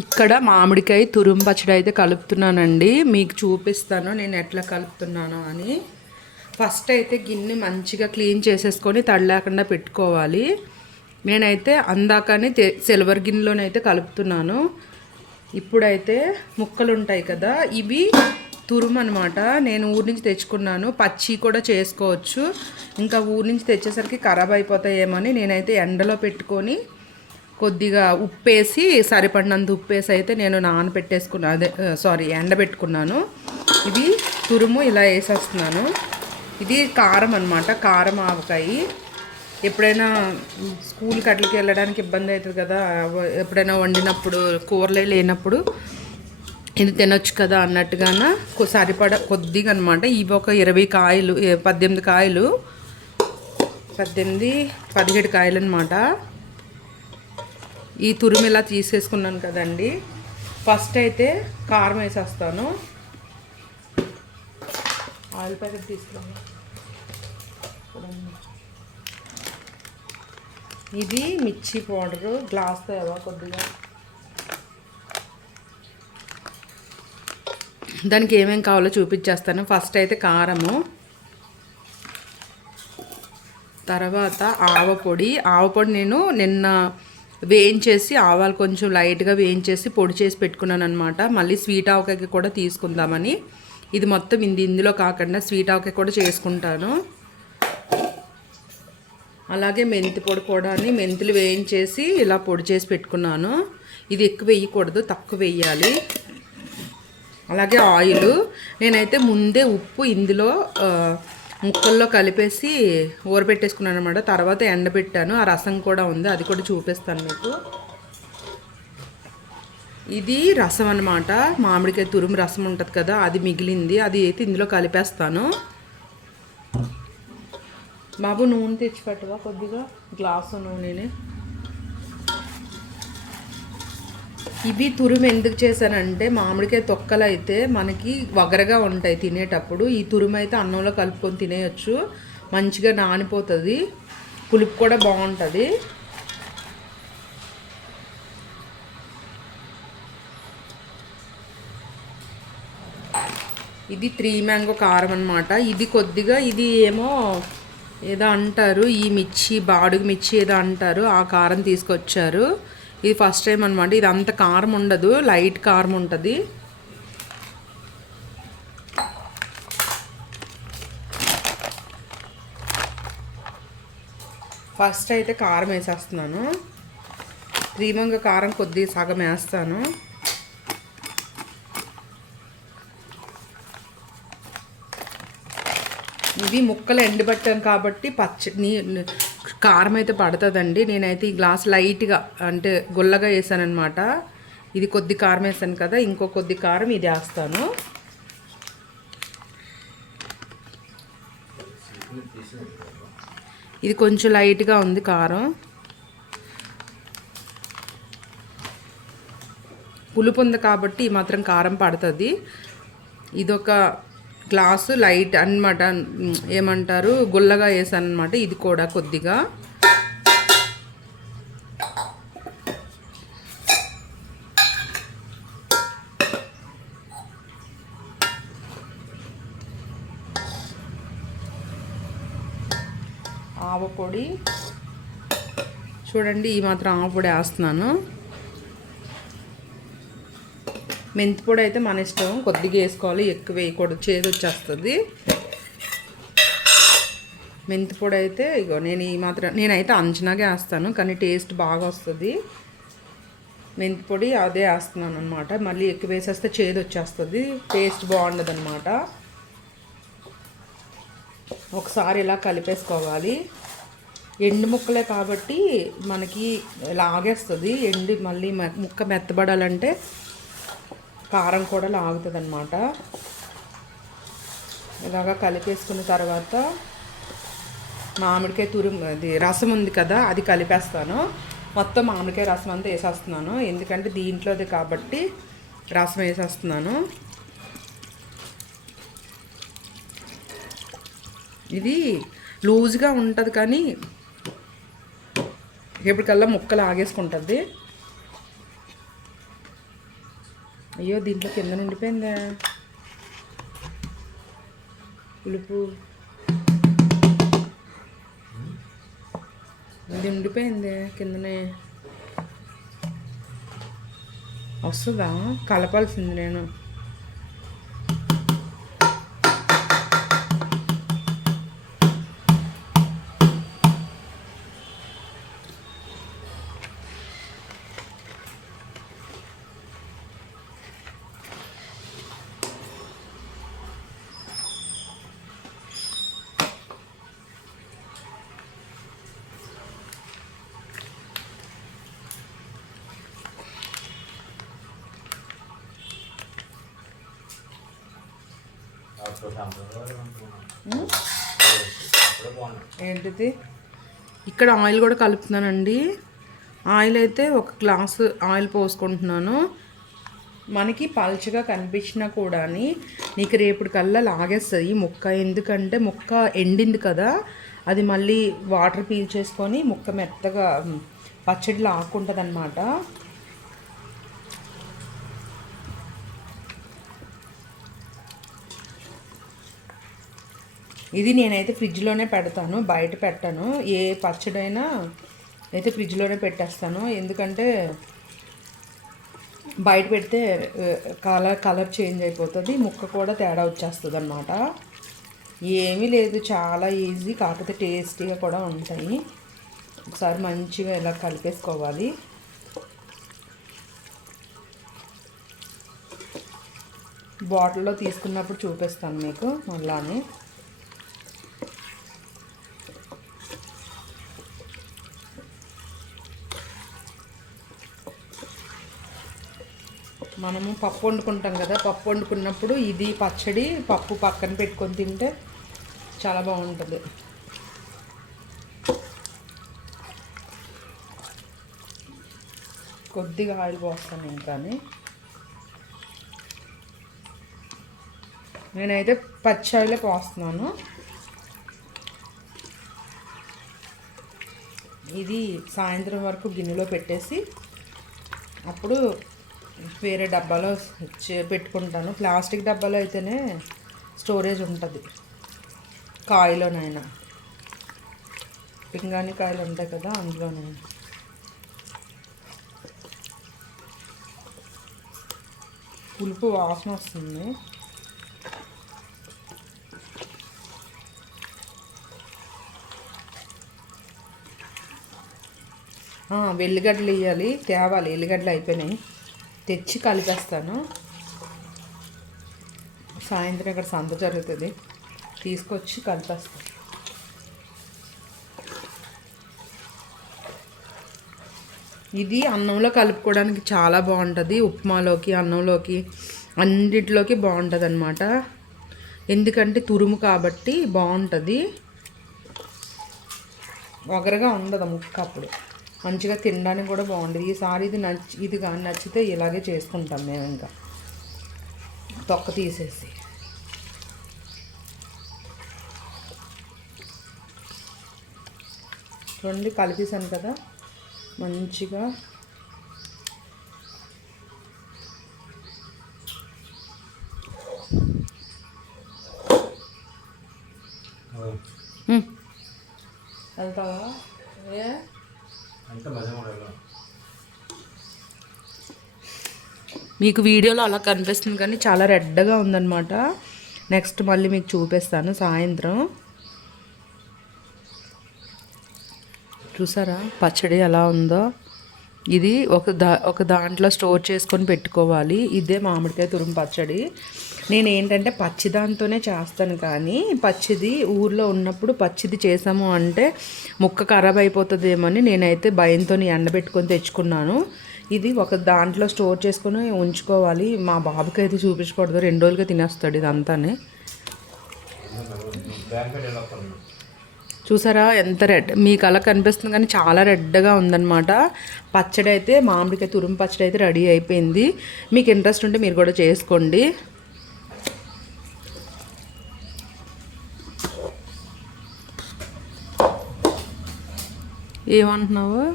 ఇక్కడ మామిడికాయ తురుము పచ్చడి అయితే కలుపుతున్నానండి. మీకు చూపిస్తాను నేను ఎట్లా కలుపుతున్నాను అని. ఫస్ట్ అయితే గిన్నె మంచిగా క్లీన్ చేసేసుకొని తడలేకుండా పెట్టుకోవాలి. నేనైతే అందాకని సిల్వర్ గిన్నెలోనైతే కలుపుతున్నాను. ఇప్పుడైతే ముక్కలు ఉంటాయి కదా ఇవి తురుము అనమాట నేను ఊరి నుంచి తెచ్చుకున్నాను. పచ్చి కూడా చేసుకోవచ్చు. ఇంకా ఊరి నుంచి తెచ్చేసరికి ఖరాబ్ అయిపోతాయేమని నేనైతే ఎండలో పెట్టుకొని కొద్దిగా ఉప్పేసి సరిపడినంత ఉప్పేసి అయితే నేను నానబెట్టేసుకున్నాను అదే సారీ ఎండబెట్టుకున్నాను. ఇది తురుము ఇలా వేసేస్తున్నాను. ఇది కారం అనమాట కారం ఆవకాయి. ఎప్పుడైనా స్కూల్కి అట్లకి వెళ్ళడానికి ఇబ్బంది అవుతుంది కదా ఎప్పుడైనా వండినప్పుడు కూరలే లేనప్పుడు ఇది తినొచ్చు కదా అన్నట్టుగాన సరిపడ కొద్దిగా అనమాట ఇవి ఒక ఇరవై కాయలు పద్దెనిమిది కాయలు పద్దెనిమిది పదిహేడు కాయలు అనమాట ఈ తురిమిలా ఇలా తీసేసుకున్నాను కదండి. ఫస్ట్ అయితే కారం వేసేస్తాను. ఆయిల్ ప్యాకెట్ తీసుకురాను. ఇది మిర్చి పౌడరు. గ్లాస్తో తేవా కొద్దిగా. దానికి ఏమేమి కావాలో చూపించేస్తాను. ఫస్ట్ అయితే కారము. తర్వాత ఆవపొడి ఆవపొడి నేను నిన్న వేయించేసి ఆవాలు కొంచెం లైట్గా వేయించేసి పొడి చేసి పెట్టుకున్నాను అనమాట మళ్ళీ స్వీట్ ఆవకాయకి కూడా తీసుకుందామని. ఇది మొత్తం ఇది ఇందులో కాకుండా స్వీట్ ఆవకాయ కూడా చేసుకుంటాను. అలాగే మెంతి పొడి కూడా అని మెంతులు వేయించేసి ఇలా పొడి చేసి పెట్టుకున్నాను. ఇది ఎక్కువ వేయకూడదు తక్కువ వేయాలి. అలాగే ఆయిల్. నేనైతే ముందే ఉప్పు ఇందులో ముక్కల్లో కలిపేసి ఊరబెట్టేసుకున్నాను అనమాట తర్వాత ఎండబెట్టాను. ఆ రసం కూడా ఉంది. అది కూడా చూపిస్తాను మీకు. ఇది రసం అన్నమాట. మామిడికాయ తురుము రసం ఉంటుంది కదా అది మిగిలింది. అది అయితే ఇందులో కలిపేస్తాను. బాబు నూనె తెచ్చిపెట్టవా కొద్దిగా? గ్లాసు నూనెని. ఇవి తురుము ఎందుకు చేశానంటే మామిడికాయ తొక్కలు అయితే మనకి వగరగా ఉంటాయి తినేటప్పుడు. ఈ తురుము అయితే అన్నంలో కలుపుకొని తినేయచ్చు. మంచిగా నానిపోతుంది. పులుపు కూడా బాగుంటుంది. ఇది త్రీ మ్యాంగో కారం అనమాట ఇది కొద్దిగా ఇది ఏమో ఏదో అంటారు. ఈ మిర్చి బాడుగు మిర్చి ఏదో అంటారు. ఆ కారం తీసుకొచ్చారు. ఇది ఫస్ట్ టైం అనమాట ఇది అంత కారం ఉండదు లైట్ కారం ఉంటుంది. ఫస్ట్ అయితే కారం వేసేస్తున్నాను. క్రీమంగ కారం కొద్ది సగం వేస్తాను. ఇవి ముక్కలు ఎండబట్టాను కాబట్టి పచ్చ నీ కారం అయితే పడుతుందండి. నేనైతే ఈ గ్లాస్ లైట్గా అంటే గుల్లగా వేసానమాట ఇది కొద్ది కారం వేసాను కదా ఇంకో కొద్ది కారం ఇది వేస్తాను. ఇది కొంచెం లైట్గా ఉంది కారం. పులుపు ఉంది కాబట్టి ఈ మాత్రం కారం పడుతుంది. ఇదొక గ్లాసు లైట్ అన్నమాట ఏమంటారు గుల్లగా వేసాను అనమాట ఇది కూడా కొద్దిగా. ఆవపొడి. చూడండి ఈ మాత్రం ఆవపొడి వేస్తున్నాను. మెంతి పొడి అయితే మన ఇష్టం. కొద్దిగా వేసుకోవాలి. ఎక్కువ వేయకూడదు. చేదు వచ్చేస్తుంది. మెంతి పొడి అయితే ఇగో నేను ఈ మాత్రం నేనైతే అంచనాగా వేస్తాను కానీ టేస్ట్ బాగా వస్తుంది. మెంతి పొడి అదే వేస్తున్నాను అనమాట మళ్ళీ ఎక్కువ వేసేస్తే చేదు వచ్చేస్తుంది. టేస్ట్ బాగుండదు అనమాట ఒకసారి ఇలా కలిపేసుకోవాలి. ఎండు ముక్కలే కాబట్టి మనకి లాగేస్తుంది. ఎండి మళ్ళీ ముక్క మెత్తబడాలంటే కారం కూడా లాగుతుంది అనమాట ఇలాగా కలిపేసుకున్న తర్వాత మామిడికాయ తురుము అది రసం ఉంది కదా అది కలిపేస్తాను. మొత్తం మామిడికాయ రసం అంతా వేసేస్తున్నాను. ఎందుకంటే దీంట్లోది కాబట్టి రసం వేసేస్తున్నాను. ఇది లూజ్గా ఉంటుంది కానీ ఎప్పటికల్లా ముక్కలు ఆగేసుకుంటుంది. అయ్యో దీంట్లో కింద ఉండిపోయిందా పులుపు. ఇది ఉండిపోయింది కిందనే? వస్తుందా? కలపాల్సింది నేను. ఏంటిది? ఇక్కడ ఆయిల్ కూడా కలుపుతున్నానండి. ఆయిల్ అయితే ఒక గ్లాసు ఆయిల్ పోసుకుంటున్నాను. మనకి పల్చగా కనిపించినా కూడా నీకు రేపటి కల్లా లాగేస్తుంది ముక్క. ఎందుకంటే ముక్క ఎండింది కదా. అది మళ్ళీ వాటర్ పీల్చేసుకొని ముక్క మెత్తగా పచ్చడి లాక్కుంటుంది అనమాట ఇది నేనైతే ఫ్రిడ్జ్లోనే పెడతాను బయట పెట్టాను. ఏ పచ్చడైనా అయితే ఫ్రిడ్జ్లోనే పెట్టేస్తాను. ఎందుకంటే బయట పెడితే కలర్ కలర్ చేంజ్ అయిపోతుంది. ముక్క కూడా తేడా వచ్చేస్తుంది అనమాట ఏమీ లేదు చాలా ఈజీ కాకపోతే టేస్టీగా కూడా ఉంటాయి. ఒకసారి మంచిగా ఇలా కలిపేసుకోవాలి. బాటిల్లో తీసుకున్నప్పుడు చూపిస్తాను మీకు మళ్ళానే. మనము పప్పు వండుకుంటాం కదా పప్పు వండుకున్నప్పుడు ఇది పచ్చడి పప్పు పక్కన పెట్టుకొని తింటే చాలా బాగుంటుంది. కొద్దిగా ఆయిల్ పోస్తాను ఇంకా నేనైతే పచ్చి ఆయిలే పోస్తున్నాను. ఇది సాయంత్రం వరకు గిన్నెలో పెట్టేసి అప్పుడు వేరే డబ్బాలో చే- పెట్టుకుంటాను. ప్లాస్టిక్ డబ్బాలో అయితేనే స్టోరేజ్ ఉంటుంది. కాయలోనైనా. పింగాణి కాయలు ఉంటాయి కదా అందులోనైనా. పులుపు వాసన వస్తుంది. వెల్లిగడ్డలు వేయాలి తేవాలి. ఎల్లిగడ్డలు అయిపోయినాయి. తెచ్చి కలిపేస్తాను. సాయంత్రం ఇక్కడ సంత జరుగుతుంది. తీసుకొచ్చి కలిపేస్తాను. ఇది అన్నంలో కలుపుకోవడానికి చాలా బాగుంటుంది. ఉప్మాలోకి అన్నంలోకి అన్నిటిలోకి బాగుంటుంది అనమాట ఎందుకంటే తురుము కాబట్టి బాగుంటుంది. ఒగరగా ఉండదు ముక్క అప్పుడు మంచిగా తినడానికి కూడా బాగుంటుంది ఈసారి ఇది నచ్చి ఇది కానీ నచ్చితే ఇలాగే చేసుకుంటాం మేము ఇంకా. తొక్క తీసేసి. చూడండి కలిపేసాను కదా. మంచిగా. వెళ్తావా? ఏ అంత మజా ఉండదు మీకు వీడియోలో అలా కనిపిస్తుంది కానీ చాలా రెడ్గా ఉందన్నమాట. నెక్స్ట్ మళ్ళీ మీకు చూపిస్తాను సాయంత్రం. చూసారా? పచ్చడి ఎలా ఉందో? ఇది ఒక దా ఒక దాంట్లో స్టోర్ చేసుకొని పెట్టుకోవాలి. ఇదే మామిడికాయ తురుము పచ్చడి. నేను ఏంటంటే పచ్చిదాంతోనే చేస్తాను కానీ పచ్చిది ఊర్లో ఉన్నప్పుడు పచ్చిది చేసాము అంటే ముక్క ఖరాబ్ అయిపోతుందేమో అని నేనైతే భయంతో ఎండబెట్టుకొని తెచ్చుకున్నాను. ఇది ఒక దాంట్లో స్టోర్ చేసుకుని ఉంచుకోవాలి. మా బాబుకి అయితే చూపించకూడదు. రెండు రోజులుగా తినేస్తాడు ఇదంతానే. చూసారా ఎంత రెడ్? మీకు అలా కనిపిస్తుంది కానీ చాలా రెడ్గా ఉందన్నమాట. పచ్చడి అయితే మామిడికాయ తురుము పచ్చడి అయితే రెడీ అయిపోయింది. మీకు ఇంట్రెస్ట్ ఉంటే మీరు కూడా చేసుకోండి. ఏమంటున్నావు?